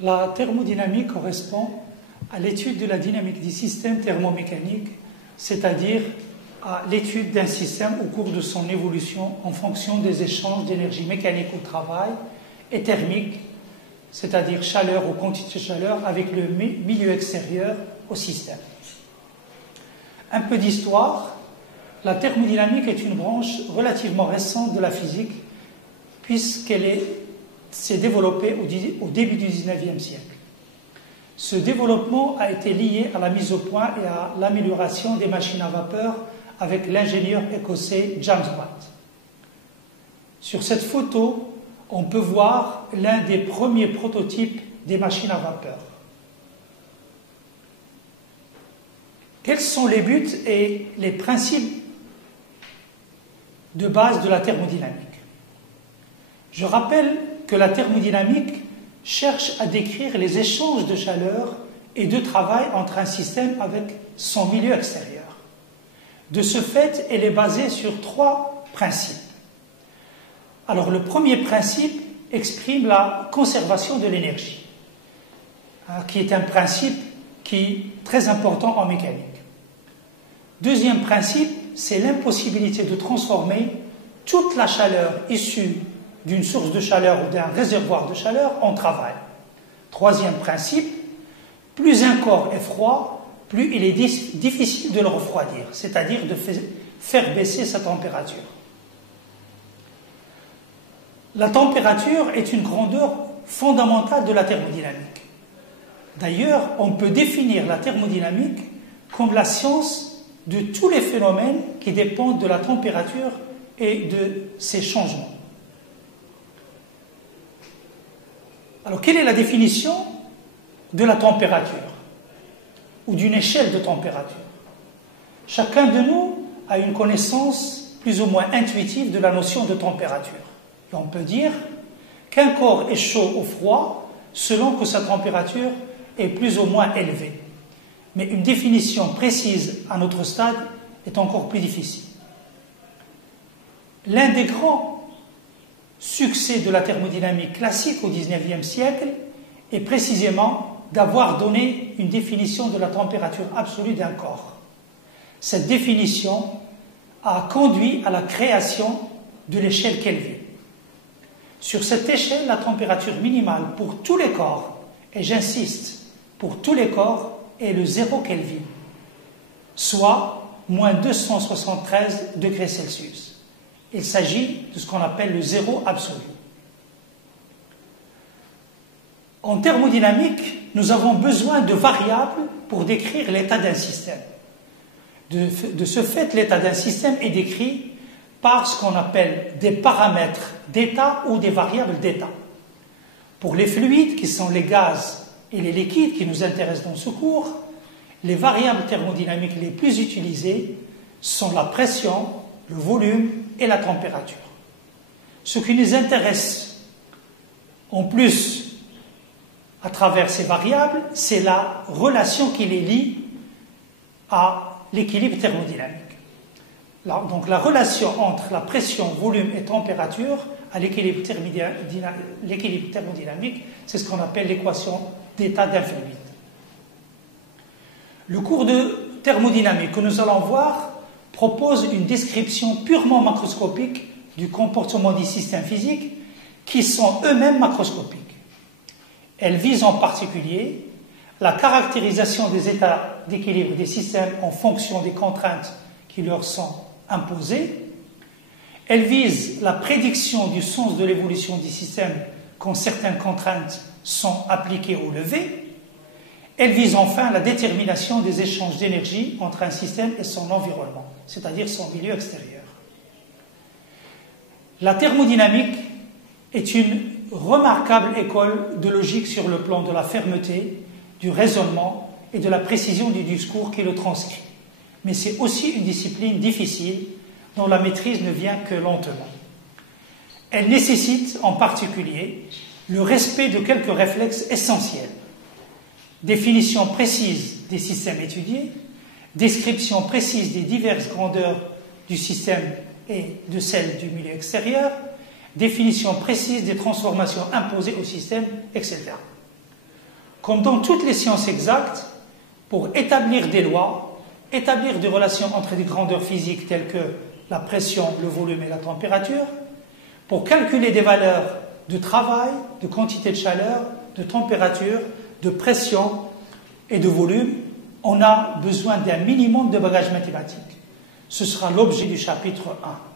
La thermodynamique correspond à l'étude de la dynamique des systèmes thermomécaniques, c'est-à-dire à l'étude d'un système au cours de son évolution en fonction des échanges d'énergie mécanique au travail et thermique, c'est-à-dire chaleur ou quantité de chaleur, avec le milieu extérieur au système. Un peu d'histoire. La thermodynamique est une branche relativement récente de la physique puisqu'elle s'est développée au début du XIXe siècle. Ce développement a été lié à la mise au point et à l'amélioration des machines à vapeur avec l'ingénieur écossais James Watt. Sur cette photo, on peut voir l'un des premiers prototypes des machines à vapeur. Quels sont les buts et les principes de base de la thermodynamique? Je rappelle que la thermodynamique cherche à décrire les échanges de chaleur et de travail entre un système avec son milieu extérieur. De ce fait, elle est basée sur trois principes. Alors, le premier principe exprime la conservation de l'énergie, qui est un principe qui est très important en mécanique. Deuxième principe, c'est l'impossibilité de transformer toute la chaleur issue d'une source de chaleur ou d'un réservoir de chaleur en travail. Troisième principe, plus un corps est froid, plus il est difficile de le refroidir, c'est-à-dire de faire baisser sa température. La température est une grandeur fondamentale de la thermodynamique. D'ailleurs, on peut définir la thermodynamique comme la science de tous les phénomènes qui dépendent de la température et de ses changements. Alors, quelle est la définition de la température ou d'une échelle de température? Chacun de nous a une connaissance plus ou moins intuitive de la notion de température. Et on peut dire qu'un corps est chaud ou froid selon que sa température est plus ou moins élevée. Mais une définition précise à notre stade est encore plus difficile. L'un des grands succès de la thermodynamique classique au XIXe siècle est précisément d'avoir donné une définition de la température absolue d'un corps. Cette définition a conduit à la création de l'échelle Kelvin. Sur cette échelle, la température minimale pour tous les corps, et j'insiste, pour tous les corps, est le 0 Kelvin, soit moins 273 degrés Celsius. Il s'agit de ce qu'on appelle le zéro absolu. En thermodynamique, nous avons besoin de variables pour décrire l'état d'un système. De ce fait, l'état d'un système est décrit par ce qu'on appelle des paramètres d'état ou des variables d'état. Pour les fluides, qui sont les gaz et les liquides qui nous intéressent dans ce cours, les variables thermodynamiques les plus utilisées sont la pression, le volume et la température. Ce qui nous intéresse en plus à travers ces variables, c'est la relation qui les lie à l'équilibre thermodynamique. Donc la relation entre la pression, volume et température à l'équilibre thermodynamique, c'est ce qu'on appelle l'équation d'état d'un fluide. Le cours de thermodynamique que nous allons voir propose une description purement macroscopique du comportement des systèmes physiques qui sont eux-mêmes macroscopiques. Elle vise en particulier la caractérisation des états d'équilibre des systèmes en fonction des contraintes qui leur sont imposées. Elle vise la prédiction du sens de l'évolution des systèmes quand certaines contraintes sont appliquées ou levées. Elle vise enfin la détermination des échanges d'énergie entre un système et son environnement, c'est-à-dire son milieu extérieur. La thermodynamique est une remarquable école de logique sur le plan de la fermeté, du raisonnement et de la précision du discours qui le transcrit. Mais c'est aussi une discipline difficile dont la maîtrise ne vient que lentement. Elle nécessite en particulier le respect de quelques réflexes essentiels. Définition précise des systèmes étudiés, description précise des diverses grandeurs du système et de celles du milieu extérieur, définition précise des transformations imposées au système, etc. comme dans toutes les sciences exactes, pour établir des lois, établir des relations entre des grandeurs physiques telles que la pression, le volume et la température, pour calculer des valeurs de travail, de quantité de chaleur, de température, de pression et de volume, on a besoin d'un minimum de bagages mathématiques. Ce sera l'objet du chapitre 1.